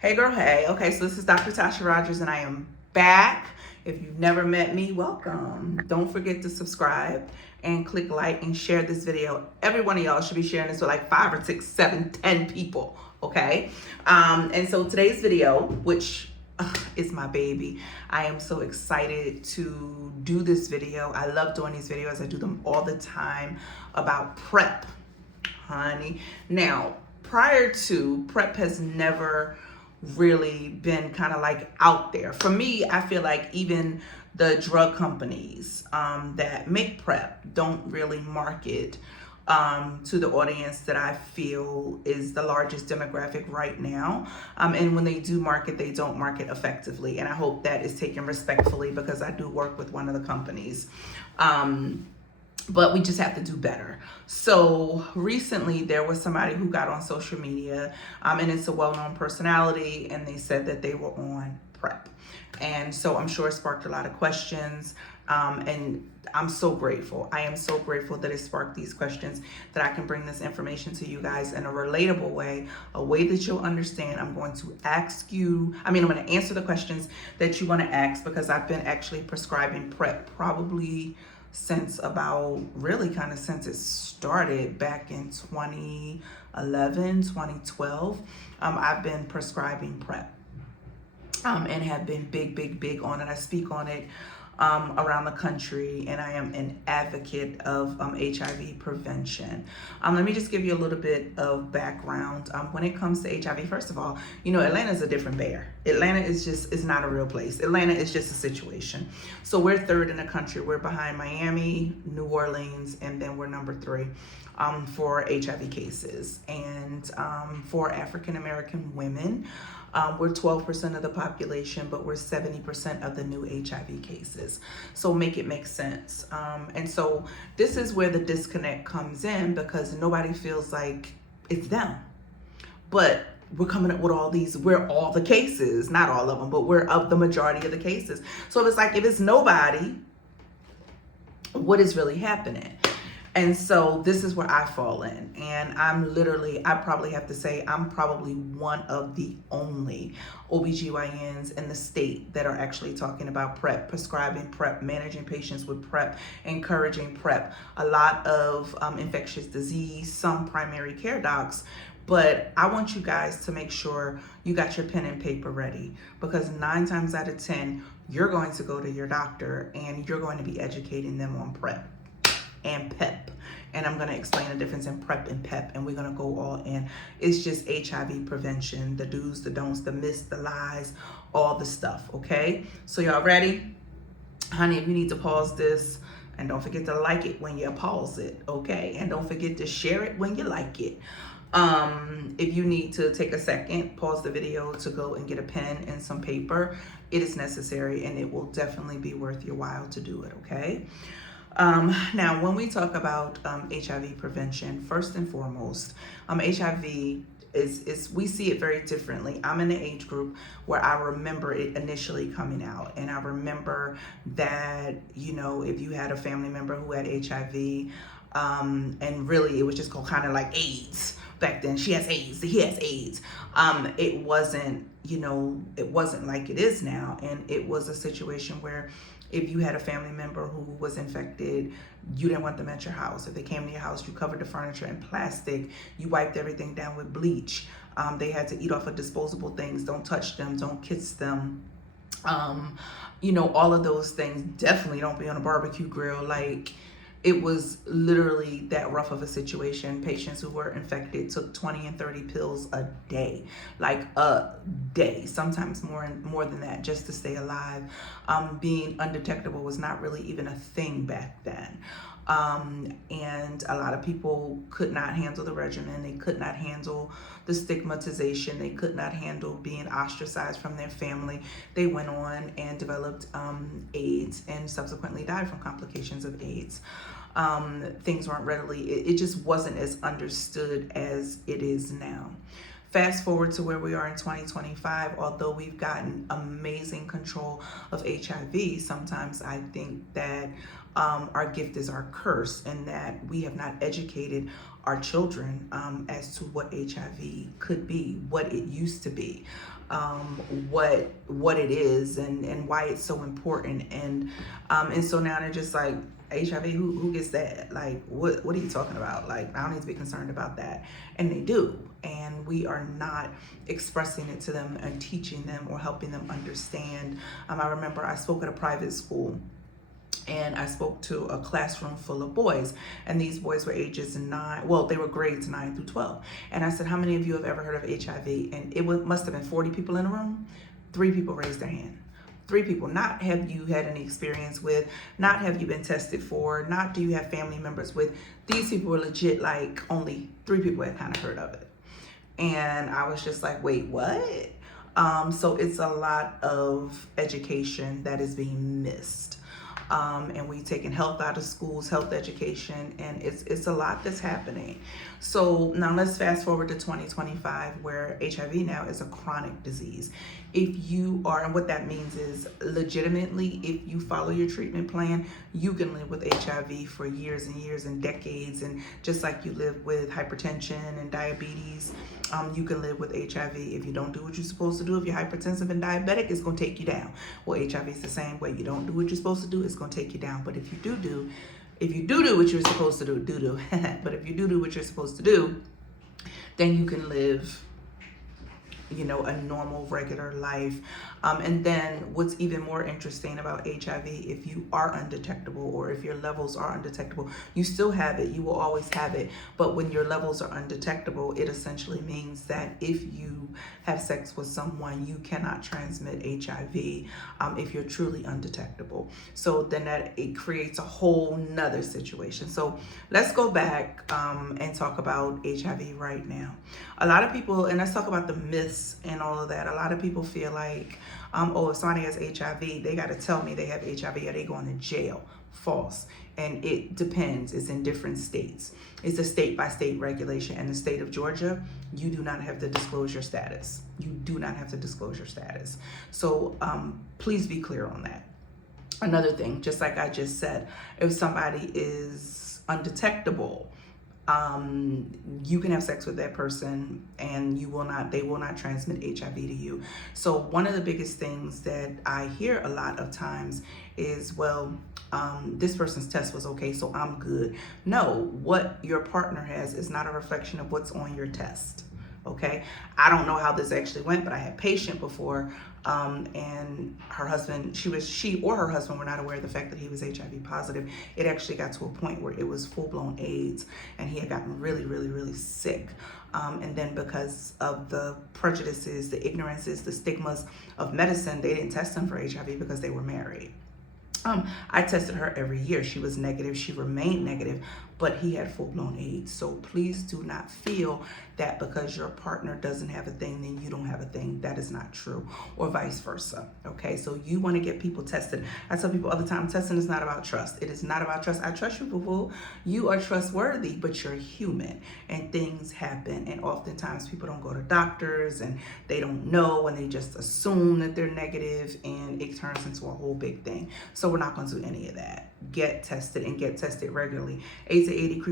Hey girl, hey. Okay, so this is Dr. Tasha Rogers and I am back. If you've never met me, welcome. Don't forget to subscribe and click like and share this video. Every one of y'all should be sharing this with like 5 or 6, 7, 10 people, okay? And so today's video, which is my baby, I am so excited to do this video. I love doing these videos. I do them all the time about PreP, honey. Now, prior to, PreP has never really been kind of like out there. For me, I feel like even the drug companies that make PreP don't really market to the audience that I feel is the largest demographic right now. And when they do market, they don't market effectively. And I hope that is taken respectfully because I do work with one of the companies. But we just have to do better. So recently there was somebody who got on social media and it's a well-known personality, and they said that they were on PreP. And so I'm sure it sparked a lot of questions. And I'm so grateful. I am so grateful that it sparked these questions, that I can bring this information to you guys in a relatable way, a way that you'll understand. I'm going to I'm going to answer the questions that you want to ask, because I've been actually prescribing PreP probably since about, really kind of since it started back in 2011, 2012. I've been prescribing PreP and have been big on it. I speak on it around the country, and I am an advocate of HIV prevention. Let me just give you a little bit of background. When it comes to HIV, first of all, you know, Atlanta is a different bear. Atlanta is not a real place. Atlanta is just a situation. So we're third in the country. We're behind Miami, New Orleans, and then we're number 3 for HIV cases. And for African American women, we're 12% of the population, but we're 70% of the new HIV cases. So make it make sense. And so this is where the disconnect comes in, because nobody feels like it's them. But we're coming up with all these, we're all the cases, not all of them, but we're of the majority of the cases. So it's like, if it's nobody, what is really happening? And so this is where I fall in. And I probably have to say, I'm probably one of the only OBGYNs in the state that are actually talking about PreP, prescribing PreP, managing patients with PreP, encouraging PreP. A lot of infectious disease, some primary care docs. But I want you guys to make sure you got your pen and paper ready, because 9 times out of 10, you're going to go to your doctor and you're going to be educating them on PreP and PEP. And I'm going to explain the difference in PreP and PEP, and we're going to go all in. It's just HIV prevention, the do's, the don'ts, the myths, the lies, all the stuff, okay? So y'all ready? Honey, if you need to pause this, and don't forget to like it when you pause it, okay? And don't forget to share it when you like it. If you need to take a second, pause the video to go and get a pen and some paper, it is necessary, and it will definitely be worth your while to do it, okay? Now, when we talk about HIV prevention, first and foremost, HIV is we see it very differently. I'm in the age group where I remember it initially coming out, and I remember that, you know, if you had a family member who had HIV, and really it was just called kind of like AIDS back then. She has AIDS, he has AIDS. It wasn't, you know, it wasn't like it is now, and it was a situation where if you had a family member who was infected, you didn't want them at your house. If they came to your house, you covered the furniture in plastic. You wiped everything down with bleach. They had to eat off of disposable things. Don't touch them. Don't kiss them. You know, all of those things. Definitely don't be on a barbecue grill. Like, it was literally that rough of a situation. Patients who were infected took 20 and 30 pills a day, like a day, sometimes more than that, just to stay alive. Being undetectable was not really even a thing back then. And a lot of people could not handle the regimen. They could not handle the stigmatization. They could not handle being ostracized from their family. They went on and developed AIDS and subsequently died from complications of AIDS. Things weren't readily, it just wasn't as understood as it is now. Fast forward to where we are in 2025, although we've gotten amazing control of HIV, sometimes I think that our gift is our curse, and that we have not educated our children as to what HIV could be, what it used to be, what it is, and why it's so important. And so now they're just like, HIV, who gets that? Like, what are you talking about? Like, I don't need to be concerned about that. And they do. And we are not expressing it to them and teaching them or helping them understand. I remember I spoke at a private school, and I spoke to a classroom full of boys, and these boys were ages 9, well, they were grades 9 through 12. And I said, how many of you have ever heard of HIV? And it must have been 40 people in the room. 3 people raised their hand. 3 people. Not have you had any experience with, not have you been tested for, not do you have family members with. These people were legit, like only 3 people had kind of heard of it. And I was just like, wait, what? So it's a lot of education that is being missed. And we've taken health out of schools, health education, and it's a lot that's happening. So now let's fast forward to 2025, where HIV now is a chronic disease. If you are, and what that means is legitimately, if you follow your treatment plan, you can live with HIV for years and years and decades. And just like you live with hypertension and diabetes, you can live with HIV. If you don't do what you're supposed to do, if you're hypertensive and diabetic, it's going to take you down. Well, HIV is the same way. You don't do what you're supposed to do, it's going to take you down. But if you do what you're supposed to do, but if you do what you're supposed to do, then you can live, a normal, regular life. And then what's even more interesting about HIV, if you are undetectable, or if your levels are undetectable, you still have it. You will always have it. But when your levels are undetectable, it essentially means that if you have sex with someone, you cannot transmit HIV if you're truly undetectable. So then it creates a whole nother situation. So let's go back and talk about HIV right now. A lot of people, and let's talk about the myths and all of that. A lot of people feel like, if somebody has HIV, they got to tell me they have HIV or they going to jail. False. And it depends. It's in different states. It's a state-by-state regulation. In the state of Georgia, you do not have the disclosure status. You do not have the disclosure status. So please be clear on that. Another thing, just like I just said, if somebody is undetectable, you can have sex with that person and they will not transmit HIV to you. So one of the biggest things that I hear a lot of times is, well, this person's test was okay, so I'm good. No, what your partner has is not a reflection of what's on your test. Okay, I don't know how this actually went, but I had a patient before, and her husband, she or her husband were not aware of the fact that he was HIV positive. It actually got to a point where it was full-blown AIDS, and he had gotten really, really, really sick. And then because of the prejudices, the ignorances, the stigmas of medicine, they didn't test him for HIV because they were married. I tested her every year. She was negative. She remained negative, but he had full-blown AIDS. So please do not feel that because your partner doesn't have a thing, then you don't have a thing. That is not true, or vice versa. Okay, so you want to get people tested. I tell people all the time, testing is not about trust. It is not about trust. I trust you, boo-boo. You are trustworthy, but you're human, and things happen. And oftentimes people don't go to doctors, and they don't know, and they just assume that they're negative, and it turns into a whole big thing. So we're not going to do any of that. Get tested, and get tested regularly. 8 to 80,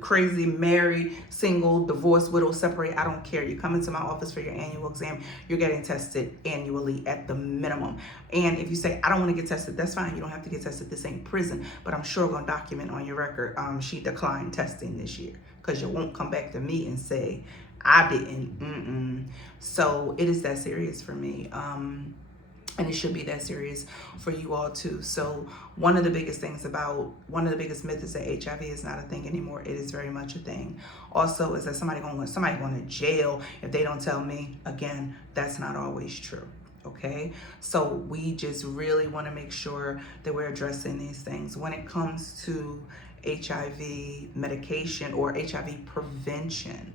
crazy, married, single, divorced, widow, separate, I don't care. You come into my office for your annual exam, you're getting tested annually at the minimum. And if you say, I don't want to get tested, that's fine. You don't have to get tested. This ain't prison. But I'm sure going to document on your record, she declined testing this year, because you won't come back to me and say, I didn't. So it is that serious for me. And it should be that serious for you all too. So one of the biggest myths is that HIV is not a thing anymore. It is very much a thing. Also, is that somebody going to jail if they don't tell me. Again, that's not always true. Okay, so we just really want to make sure that we're addressing these things when it comes to HIV medication or HIV prevention.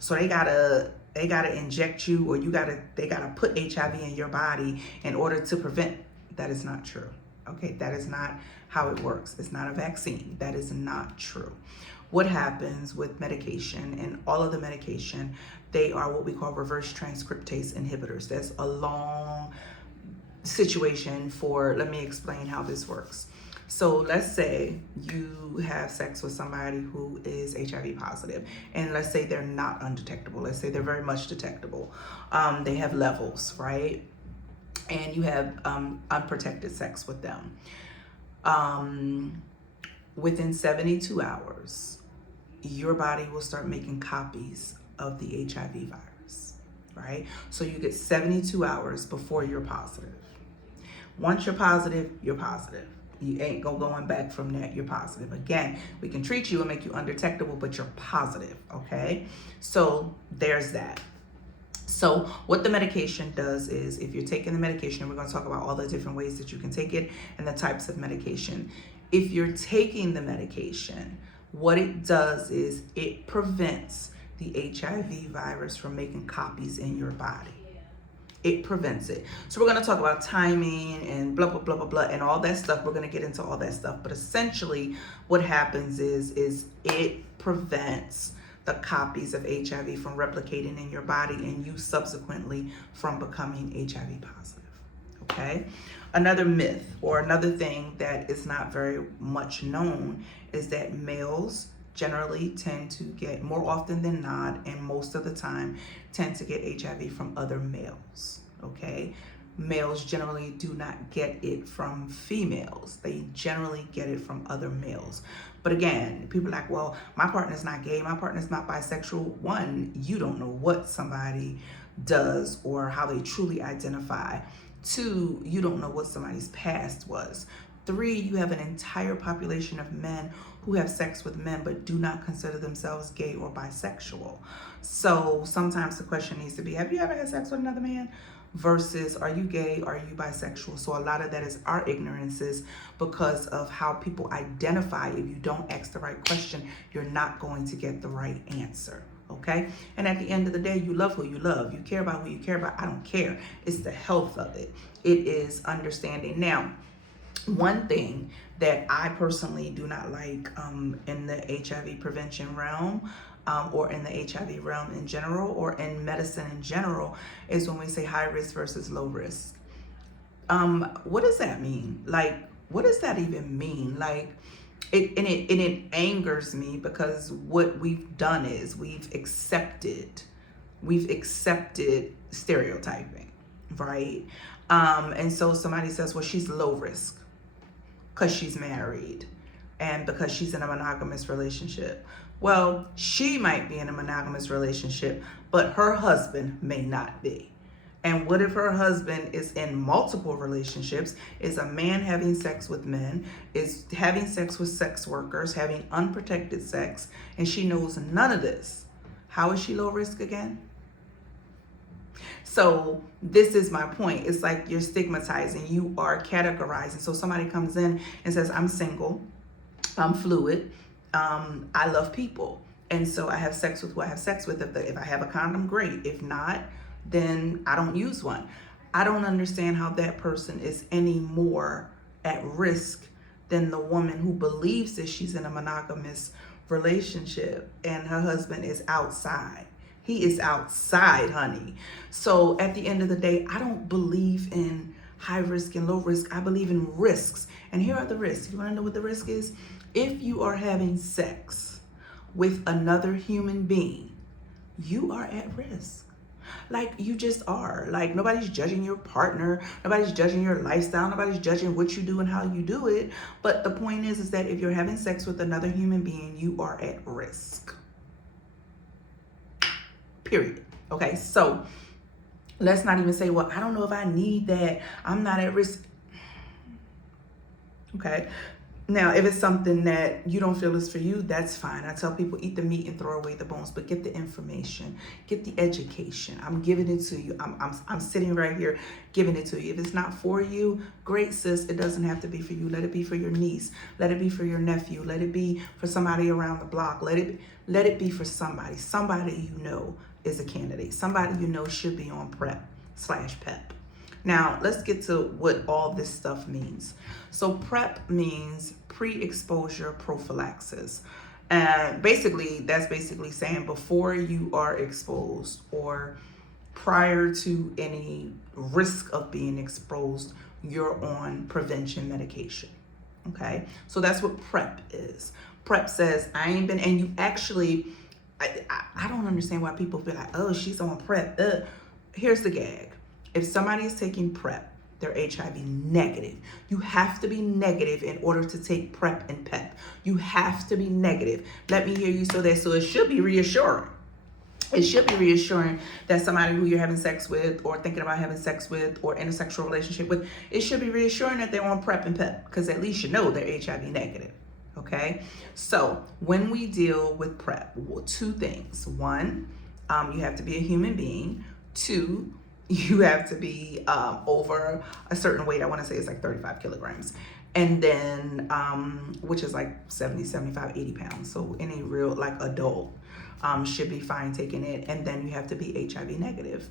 So they gotta inject you, or they gotta put HIV in your body in order to prevent. That is not true. Okay, that is not how it works. It's not a vaccine. That is not true. What happens with medication, and all of the medication, they are what we call reverse transcriptase inhibitors. That's a long situation let me explain how this works. So let's say you have sex with somebody who is HIV positive, and let's say they're not undetectable. Let's say they're very much detectable. They have levels, right? And you have unprotected sex with them. Within 72 hours, your body will start making copies of the HIV virus, right? So you get 72 hours before you're positive. Once you're positive, you're positive. You ain't going back from that. You're positive. Again, we can treat you and make you undetectable, but you're positive, okay? So there's that. So what the medication does is, if you're taking the medication, and we're going to talk about all the different ways that you can take it and the types of medication. If you're taking the medication, what it does is it prevents the HIV virus from making copies in your body. It prevents it. So we're going to talk about timing and blah, blah, blah, blah, blah, and all that stuff. We're going to get into all that stuff. But essentially what happens is it prevents the copies of HIV from replicating in your body and you subsequently from becoming HIV positive. Okay? Another myth or another thing that is not very much known is that males generally tend to get, more often than not, and most of the time, tend to get HIV from other males, okay? Males generally do not get it from females. They generally get it from other males. But again, people are like, well, my partner's not gay, my partner's not bisexual. One, you don't know what somebody does or how they truly identify. Two, you don't know what somebody's past was. Three, you have an entire population of men who have sex with men but do not consider themselves gay or bisexual. So sometimes the question needs to be, have you ever had sex with another man? Versus, are you gay? Are you bisexual? So a lot of that is our ignorances because of how people identify. If you don't ask the right question, you're not going to get the right answer. Okay? And at the end of the day, you love who you love. You care about who you care about. I don't care. It's the health of it. It is understanding. Now, one thing that I personally do not like in the HIV prevention realm or in the HIV realm in general or in medicine in general is when we say high risk versus low risk. What does that mean? Like, what does that even mean? Like, it angers me because what we've done is we've accepted stereotyping, right? And so somebody says, well, she's low risk because she's married and because she's in a monogamous relationship. Well, she might be in a monogamous relationship, but her husband may not be. And what if her husband is in multiple relationships, is a man having sex with men, is having sex with sex workers, having unprotected sex, and she knows none of this? How is she low risk again? So this is my point. It's like you're stigmatizing, you are categorizing. So somebody comes in and says, I'm single, I'm fluid, I love people. And so I have sex with who I have sex with. If I have a condom, great. If not, then I don't use one. I don't understand how that person is any more at risk than the woman who believes that she's in a monogamous relationship and her husband is outside. He is outside, honey. So at the end of the day, I don't believe in high risk and low risk. I believe in risks. And here are the risks. You want to know what the risk is? If you are having sex with another human being, you are at risk. Like, you just are. Like, nobody's judging your partner. Nobody's judging your lifestyle. Nobody's judging what you do and how you do it. But the point is that if you're having sex with another human being, you are at risk. Period. Okay, so let's not even say, well, I don't know if I need that. I'm not at risk. Okay. Now, if it's something that you don't feel is for you, that's fine. I tell people, eat the meat and throw away the bones, but get the information, get the education. I'm giving it to you. I'm sitting right here giving it to you. If it's not for you, great, sis. It doesn't have to be for you. Let it be for your niece. Let it be for your nephew. Let it be for somebody around the block. Let it be for somebody. Somebody you know is a candidate. Somebody you know should be on PreP/PEP. Now, let's get to what all this stuff means. So PreP means pre-exposure prophylaxis. And basically, that's basically saying before you are exposed or prior to any risk of being exposed, you're on prevention medication. Okay, so that's what PreP is. PreP says I ain't been, and you actually, I don't understand why people feel like, oh, she's on PreP. Here's the gag. If somebody is taking PreP, they're HIV negative. You have to be negative in order to take PreP and PEP. You have to be negative. Let me hear you so it should be reassuring. It should be reassuring that somebody who you're having sex with or thinking about having sex with or in a sexual relationship with, it should be reassuring that they're on PreP and PEP, because at least you know they're HIV negative. Okay, so when we deal with PreP, well, two things. One, you have to be a human being. Two, you have to be over a certain weight. I want to say it's like 35 kilograms. And then, which is like 70, 75, 80 pounds. So any real like adult should be fine taking it. And then you have to be HIV negative.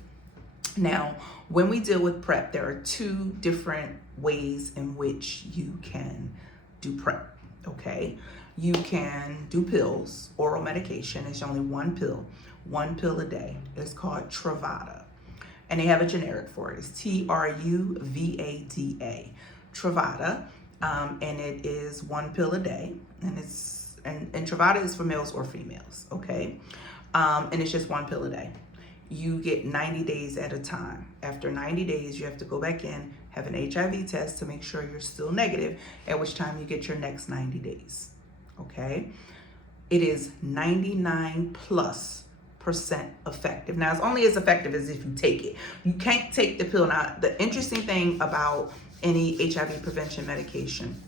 Now, when we deal with PreP, there are two different ways in which you can do PreP. Okay, you can do pills, oral medication. It's only one pill a day. It's called Truvada, and they have a generic for it. It's Truvada, Truvada, and it is one pill a day, and and Truvada is for males or females. Okay, and it's just one pill a day. You get 90 days at a time. After 90 days, you have to go back in, have an HIV test to make sure you're still negative, at which time you get your next 90 days, okay? It is 99+% effective. Now, it's only as effective as if you take it. You can't take the pill. Now, the interesting thing about any HIV prevention medication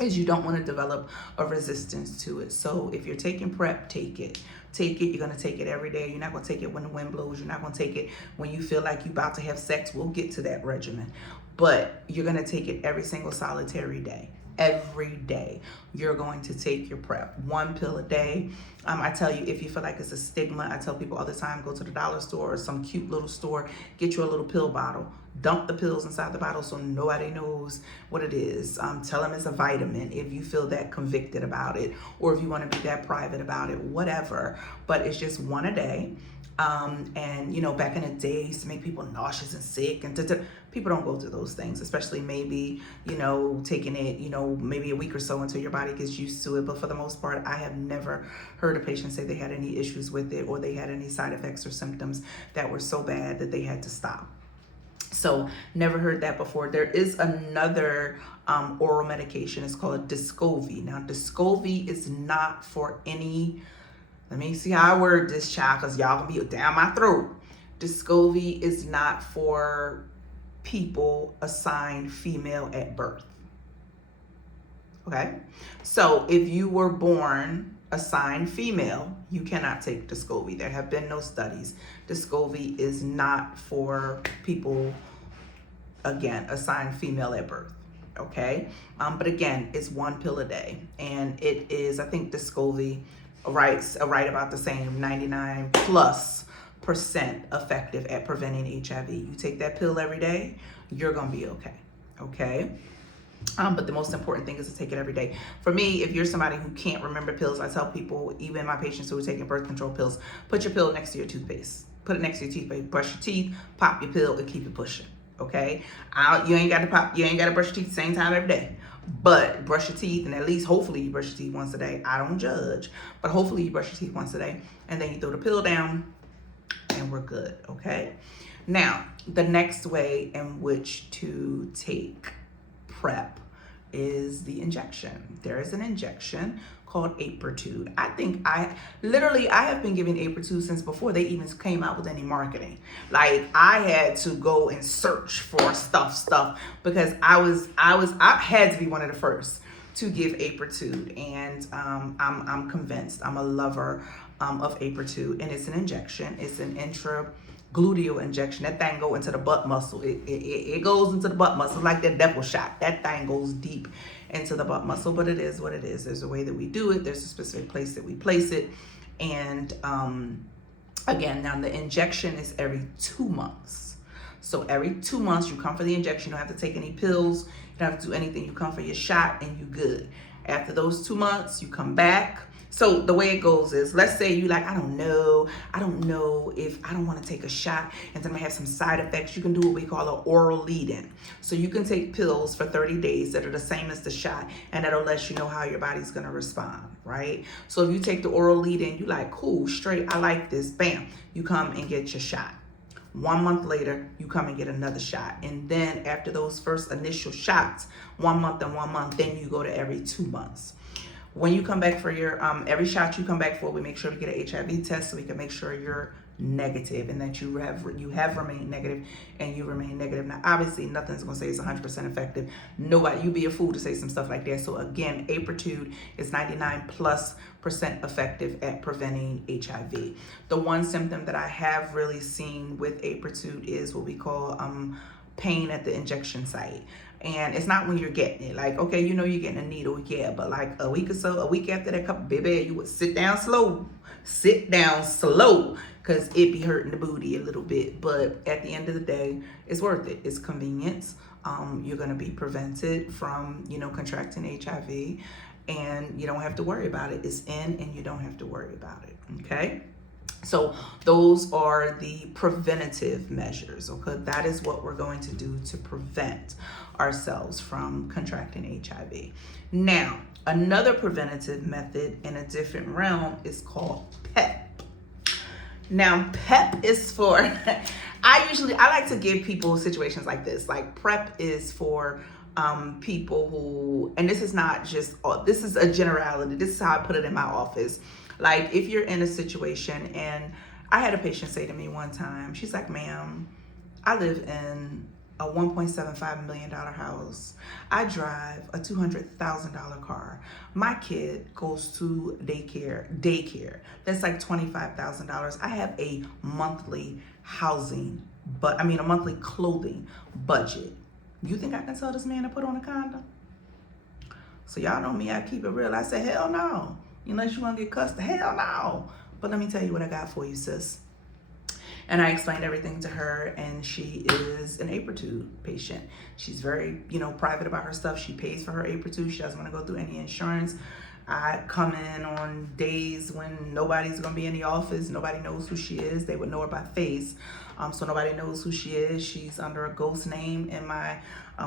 is you don't want to develop a resistance to it. So if you're taking PreP, take it. You're going to take it every day. You're not going to take it when the wind blows. You're not going to take it when you feel like you're about to have sex. We'll get to that regimen. But you're going to take it every single solitary day. Every day you're going to take your PreP, one pill a day. I tell you, if you feel like it's a stigma, I tell people all the time, go to the dollar store or some cute little store, get you a little pill bottle, dump the pills inside the bottle so nobody knows what it is. Tell them it's a vitamin if you feel that convicted about it, or if you want to be that private about it, whatever. But it's just one a day. And you know, back in the day, used to make people nauseous and sick, and people don't go through those things, especially maybe, you know, taking it, you know, maybe a week or so until your body gets used to it. But for the most part, I have never heard a patient say they had any issues with it or they had any side effects or symptoms that were so bad that they had to stop. So never heard that before. There is another oral medication. It's called Descovy. Now, Descovy is not for any, let me see how I word this, child, because y'all gonna be down my throat. Descovy is not for people assigned female at birth. Okay? So if you were born assigned female, you cannot take Descovy. There have been no studies. Descovy is not for people, again, assigned female at birth. Okay? But again, it's one pill a day. And it is, I think Descovy, right about the same, 99+% effective at preventing HIV. You take that pill every day, you're gonna be okay. Okay? But the most important thing is to take it every day. For me, if you're somebody who can't remember pills, I tell people, even my patients who are taking birth control pills, put your pill next to your toothpaste. Put it next to your toothpaste. Brush your teeth, pop your pill, and keep it pushing. Okay? You ain't got to brush your teeth the same time every day. But brush your teeth, and at least hopefully you brush your teeth once a day. I don't judge, but hopefully you brush your teeth once a day, and then you throw the pill down, and we're good. Okay? Now, the next way in which to take PreP is the injection. There is an injection called Apretude. I have been giving Apretude since before they even came out with any marketing. Like, I had to go and search for stuff because I had to be one of the first to give Apretude, and I'm convinced. I'm a lover of Apretude, and it's an injection. It's an intragluteal injection. That thing go into the butt muscle. It goes into the butt muscle like that double shot. That thing goes deep into the butt muscle, but it is what it is. There's a way that we do it. There's a specific place that we place it. And again, now the injection is every 2 months. So every 2 months you come for the injection. You don't have to take any pills. You don't have to do anything. You come for your shot and you good. After those 2 months, you come back. So the way it goes is, let's say you like, I don't know if I don't want to take a shot and then I have some side effects. You can do what we call an oral lead-in. So you can take pills for 30 days that are the same as the shot, and that'll let you know how your body's going to respond, right? So if you take the oral lead-in, you like, cool, straight, I like this, bam, you come and get your shot. 1 month later, you come and get another shot. And then after those first initial shots, 1 month and 1 month, then you go to every 2 months. When you come back for your, every shot you come back for, we make sure we get an HIV test so we can make sure you're negative and that you have remained negative and you remain negative. Now, obviously, nothing's going to say it's 100% effective. Nobody, you'd be a fool to say some stuff like that. So again, Apretude is 99+% effective at preventing HIV. The one symptom that I have really seen with Apretude is what we call pain at the injection site. And it's not when you're getting it. Like, okay, you know you're getting a needle, yeah, but like a week after that cup, baby, you would sit down slow, because it be hurting the booty a little bit. But at the end of the day, it's worth it. It's convenience. You're going to be prevented from, contracting HIV, and you don't have to worry about it. It's in, and you don't have to worry about it, okay? So those are the preventative measures, okay? That is what we're going to do to prevent ourselves from contracting HIV. Now, another preventative method in a different realm is called PEP. Now, PEP is for, I like to give people situations like this. Like PrEP is for people who, and this is not just, this is a generality. This is how I put it in my office. Like if you're in a situation, and I had a patient say to me one time, she's like, ma'am, I live in a $1.75 million house. I drive a $200,000 car. My kid goes to daycare. That's like $25,000. I have a monthly a monthly clothing budget. You think I can tell this man to put on a condom? So y'all know me, I keep it real. I say, hell no. Unless you want to get cussed, hell no. But let me tell you what I got for you, sis. And I explained everything to her, and she is an Apretude patient. She's very, private about her stuff. She pays for her Apretude. She doesn't want to go through any insurance. I come in on days when nobody's going to be in the office. Nobody knows who she is. They would know her by face. So nobody knows who she is. She's under a ghost name in my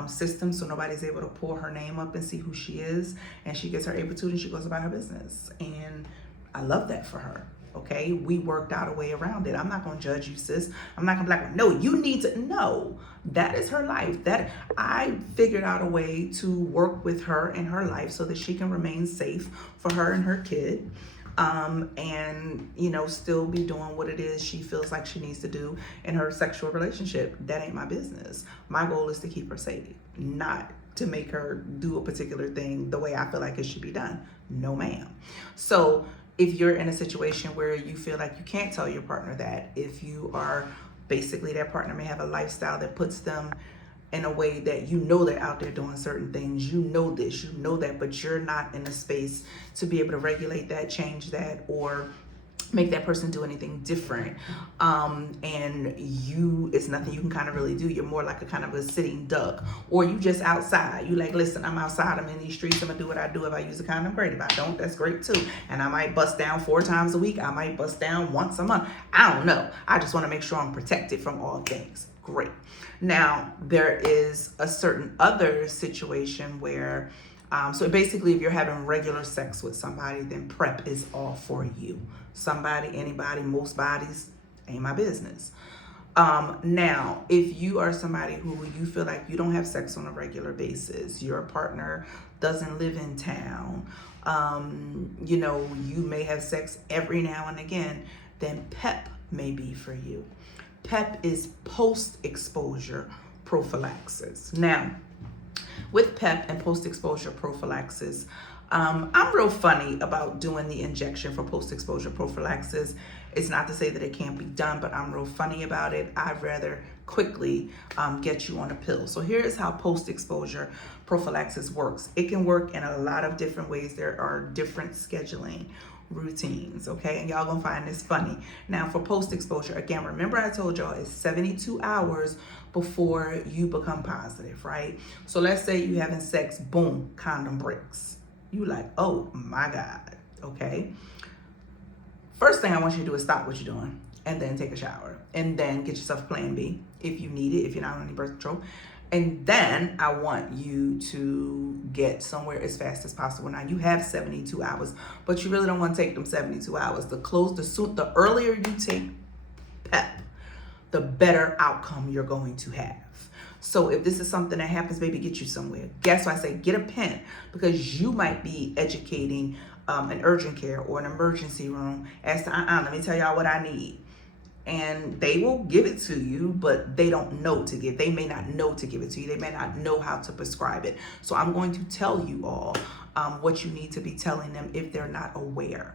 system, so nobody's able to pull her name up and see who she is. And she gets her Apretude and she goes about her business. And I love that for her. Okay, we worked out a way around it. I'm not going to judge you, sis. I'm not going to be like, no, you need to. No, that is her life. That I figured out a way to work with her in her life so that she can remain safe for her and her kid. And still be doing what it is she feels like she needs to do in her sexual relationship. That ain't my business. My goal is to keep her safe, not to make her do a particular thing the way I feel like it should be done. No, ma'am. So if you're in a situation where you feel like you can't tell your partner that, if you are basically, that partner may have a lifestyle that puts them in a way that they're out there doing certain things, this, that, but you're not in a space to be able to regulate that, change that, or make that person do anything different. And it's nothing you can kind of really do. You're more like a kind of a sitting duck, or you just outside. You like, listen, I'm outside, I'm in these streets, I'm gonna do what I do. If I use a condom, great. If I don't, that's great too. And I might bust down 4 times a week. I might bust down once a month. I don't know. I just want to make sure I'm protected from all things. Great. Now, there is a certain other situation where, so basically, if you're having regular sex with somebody, then PrEP is all for you. Somebody, anybody, most bodies, ain't my business. Now, if you are somebody who you feel like you don't have sex on a regular basis, your partner doesn't live in town, you may have sex every now and again, then PEP may be for you. PEP is post-exposure prophylaxis. Now, with PEP and post-exposure prophylaxis, I'm real funny about doing the injection for post-exposure prophylaxis. It's not to say that it can't be done, but I'm real funny about it. I'd rather quickly get you on a pill. So here is how post-exposure prophylaxis works. It can work in a lot of different ways. There are different scheduling routines, okay? And y'all gonna find this funny. Now for post-exposure, again, remember I told y'all it's 72 hours before you become positive, right? So let's say you having sex, boom, condom breaks. You like, oh my God. okay? First thing I want you to do is stop what you're doing and then take a shower and then get yourself a plan B if you need it, if you're not on any birth control. And then I want you to get somewhere as fast as possible. Now you have 72 hours, but you really don't want to take them 72 hours. The earlier you take PEP, the better outcome you're going to have. So if this is something that happens, baby, get you somewhere. Guess why I say get a pen, because you might be educating an urgent care or an emergency room as to, let me tell y'all what I need. And they will give it to you, but they don't know to give. They may not know to give it to you. They may not know how to prescribe it. So I'm going to tell you all what you need to be telling them if they're not aware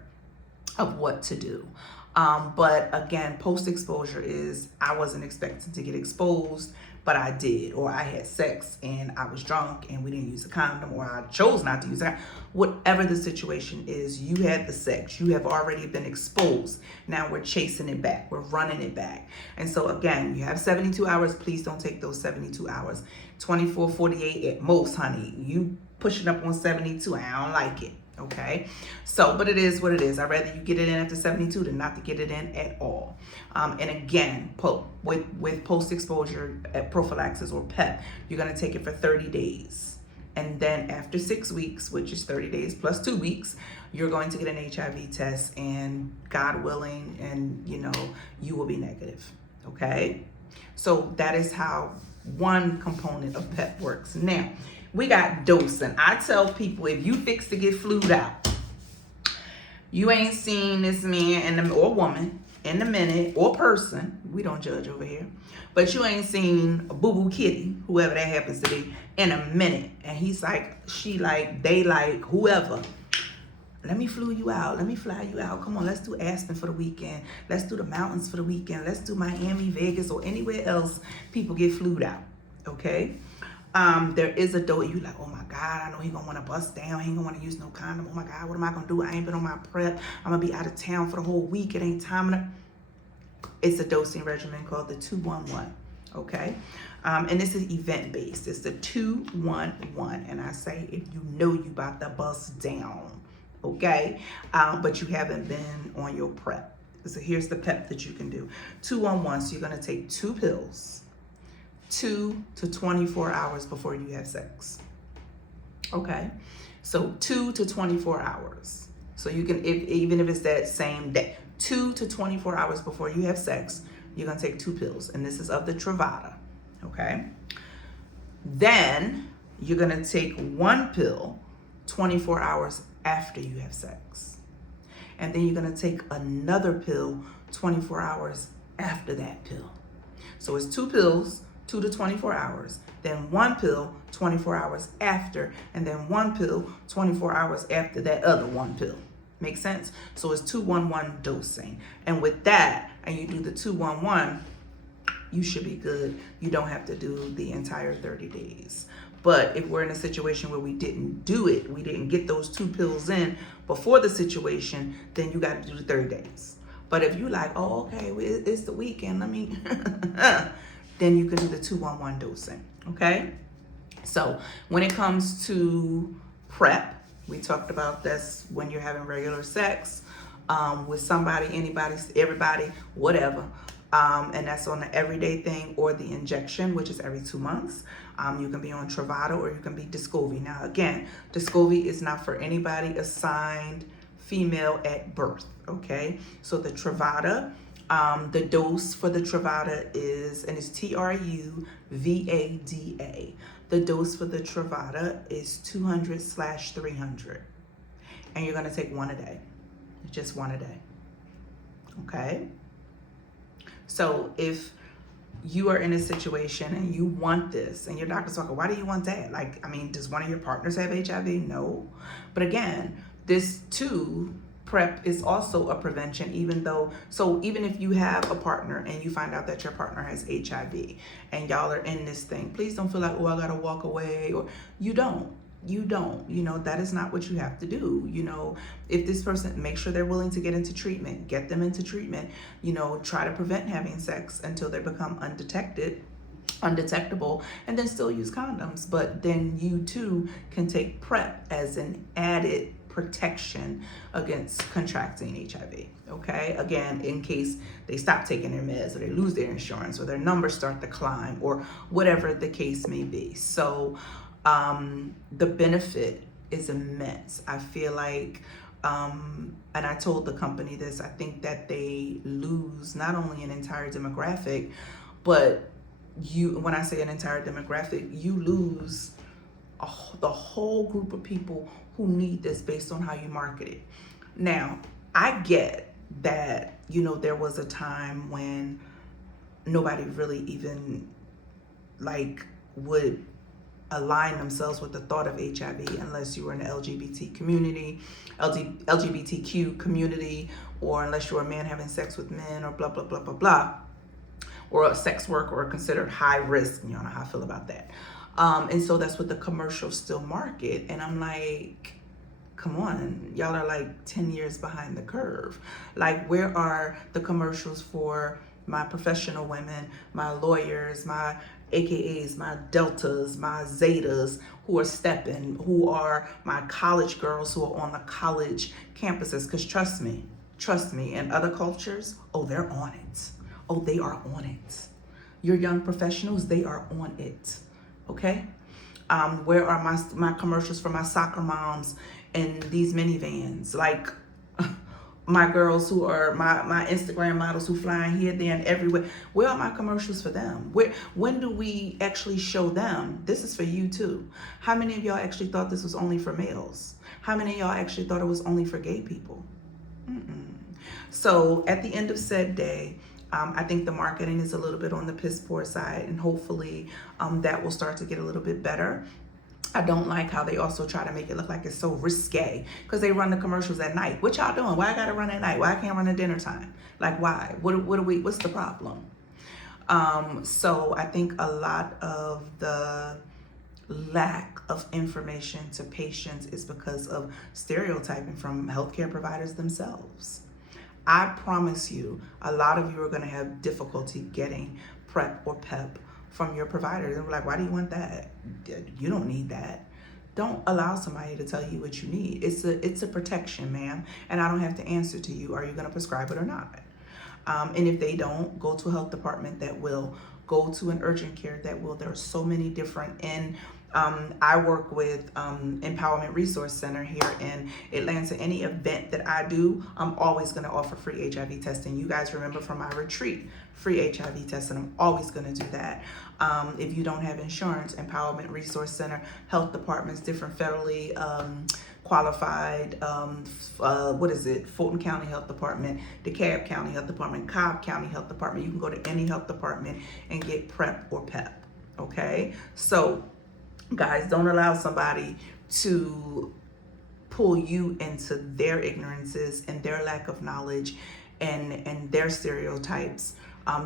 of what to do. But again, post-exposure is, I wasn't expecting to get exposed, but I did, or I had sex and I was drunk and we didn't use a condom, or I chose not to use it. Whatever the situation is, you had the sex, you have already been exposed. Now we're chasing it back, we're running it back. And so again, you have 72 hours, please don't take those 72 hours. 24, 48 at most, honey. You pushing up on 72, I don't like it. Okay, so, but it is what it is. I'd rather you get it in after 72 than not to get it in at all. And again, with post-exposure prophylaxis or PEP, you're going to take it for 30 days. And then after 6 weeks, which is 30 days plus 2 weeks, you're going to get an HIV test, and God willing, and you will be negative. Okay, so that is how one component of PEP works. Now, we got dosing. I tell people, if you fix to get flued out, you ain't seen this man or woman in a minute, or person, we don't judge over here, but you ain't seen a boo-boo kitty, whoever that happens to be, in a minute. And he's like, she like, they like, whoever. Let me flew you out. Let me fly you out. Come on, let's do Aspen for the weekend. Let's do the mountains for the weekend. Let's do Miami, Vegas, or anywhere else people get flued out. Okay? There is a dose. You like, oh my God, I know he gonna want to bust down. He ain't gonna want to use no condom. Oh my God, what am I gonna do? I ain't been on my PreP. I'm gonna be out of town for the whole week. It ain't time enough. It's a dosing regimen called the 2-1-1. Okay, and this is event based. It's the 2-1-1, and I say if you know you about to bust down, okay, but you haven't been on your PreP. So here's the PEP that you can do. 2-1-1. So you're gonna take 2 pills. 2 to 24 hours before you have sex. Okay, so 2 to 24 hours. So you can, even if it's that same day, 2 to 24 hours before you have sex, you're gonna take 2 pills, and this is of the Truvada. Okay, then you're gonna take 1 pill 24 hours after you have sex, and then you're gonna take another pill 24 hours after that pill. So it's 2 pills, 2 to 24 hours, then 1 pill 24 hours after, and then 1 pill 24 hours after that other 1 pill. Make sense? So it's 2-1-1 dosing. And with that, and you do the 2-1-1, you should be good. You don't have to do the entire 30 days. But if we're in a situation where we didn't do it, we didn't get those 2 pills in before the situation, then you got to do the 30 days. But if you like, oh, okay, it's the weekend, let me... then you can do the 2-1-1 dosing, okay? So when it comes to PreP, we talked about this when you're having regular sex with somebody, anybody, everybody, whatever. And that's on the everyday thing, or the injection, which is every 2 months. You can be on Truvada, or you can be Descovy. Now, again, Descovy is not for anybody assigned female at birth, okay? So the Truvada, the dose for the Truvada is, and it's Truvada. The dose for the Truvada is 200/300. And you're going to take 1 a day. Just 1 a day. Okay? So if you are in a situation and you want this, and your doctor's talking, why do you want that? Like, I mean, does one of your partners have HIV? No. But again, this too, PreP is also a prevention, even if you have a partner and you find out that your partner has HIV and y'all are in this thing, please don't feel like, oh, I gotta walk away, or you don't, that is not what you have to do. If this person, make sure they're willing to get into treatment, get them into treatment, try to prevent having sex until they become undetectable, and then still use condoms. But then you too can take PreP as an added protection against contracting HIV. Okay, again, in case they stop taking their meds or they lose their insurance or their numbers start to climb or whatever the case may be. So the benefit is immense. I feel like, and I told the company this, I think that they lose not only an entire demographic, but when I say an entire demographic, you lose the whole group of people who need this based on how you market it. Now, I get that, there was a time when nobody really even would align themselves with the thought of HIV unless you were in the LGBTQ community, or unless you were a man having sex with men, or blah, blah, blah, blah, blah, or a sex worker, or considered high risk. You know how I feel about that. And so that's what the commercials still market. And I'm like, come on, y'all are like 10 years behind the curve. Like, where are the commercials for my professional women, my lawyers, my AKAs, my deltas, my zetas, who are stepping, who are my college girls who are on the college campuses? Because trust me, in other cultures, oh, they're on it. Oh, they are on it. Your young professionals, they are on it. Okay? Where are my commercials for my soccer moms in these minivans? Like, my girls who are my Instagram models who flying here, there, and everywhere. Where are my commercials for them? When do we actually show them this is for you too? How many of y'all actually thought this was only for males? How many of y'all actually thought it was only for gay people? So at the end of said day, I think the marketing is a little bit on the piss poor side, and hopefully that will start to get a little bit better. I don't like how they also try to make it look like it's so risque, because they run the commercials at night. What y'all doing? Why I gotta run at night? Why I can't run at dinner time? Like, why? What's the problem? So I think a lot of the lack of information to patients is because of stereotyping from healthcare providers themselves. I promise you, a lot of you are going to have difficulty getting PreP or PEP from your provider. They're like, why do you want that? You don't need that. Don't allow somebody to tell you what you need. It's a protection, ma'am, and I don't have to answer to you. Are you going to prescribe it or not? And if they don't, go to a health department that will. Go to an urgent care that will. There are so many different. And I work with Empowerment Resource Center here in Atlanta. Any event that I do, I'm always going to offer free HIV testing. You guys remember from my retreat, free HIV testing. I'm always going to do that. If you don't have insurance, Empowerment Resource Center, health departments, different federally qualified, Fulton County Health Department, DeKalb County Health Department, Cobb County Health Department. You can go to any health department and get PreP or PEP, okay? So, guys, don't allow somebody to pull you into their ignorances and their lack of knowledge and their stereotypes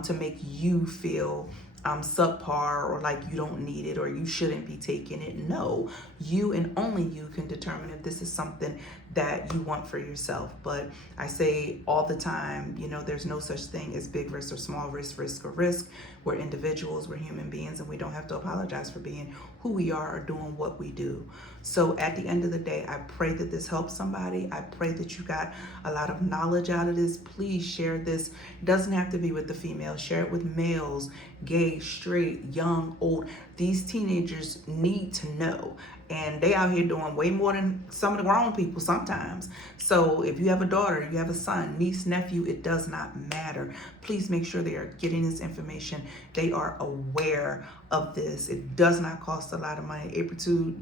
to make you feel subpar, or like you don't need it or you shouldn't be taking it. No, you and only you can determine if this is something that you want for yourself. But I say all the time, there's no such thing as big risk or small risk, risk or risk. We're individuals, we're human beings, and we don't have to apologize for being who we are or doing what we do. So at the end of the day, I pray that this helps somebody. I pray that you got a lot of knowledge out of this. Please share this. It doesn't have to be with the females. Share it with males, gay, straight, young, old. These teenagers need to know. And they out here doing way more than some of the grown people sometimes. So if you have a daughter, you have a son, niece, nephew, it does not matter. Please make sure they are getting this information. They are aware of this. It does not cost a lot of money. Apritude,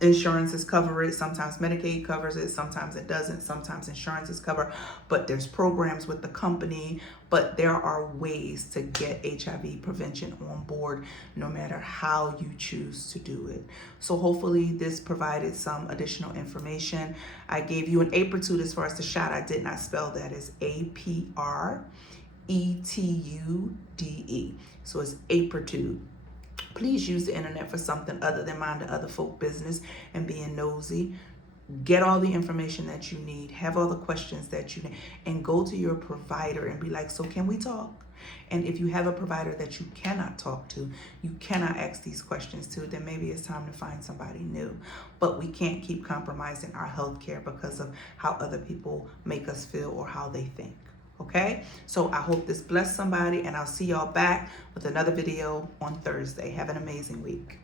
insurances cover it. Sometimes Medicaid covers it. Sometimes it doesn't. Sometimes insurances cover. But there's programs with the company. But there are ways to get HIV prevention on board, no matter how you choose to do it. So hopefully this provided some additional information. I gave you an Apritude as far as the shot. I did not spell that as APRETUDE. So it's Apritude. Please use the internet for something other than mind the other folk business and being nosy. Get all the information that you need, have all the questions that you need, and go to your provider and be like, so can we talk? And if you have a provider that you cannot talk to, you cannot ask these questions to, then maybe it's time to find somebody new. But we can't keep compromising our health care because of how other people make us feel or how they think. Okay? So I hope this blessed somebody, and I'll see y'all back with another video on Thursday. Have an amazing week.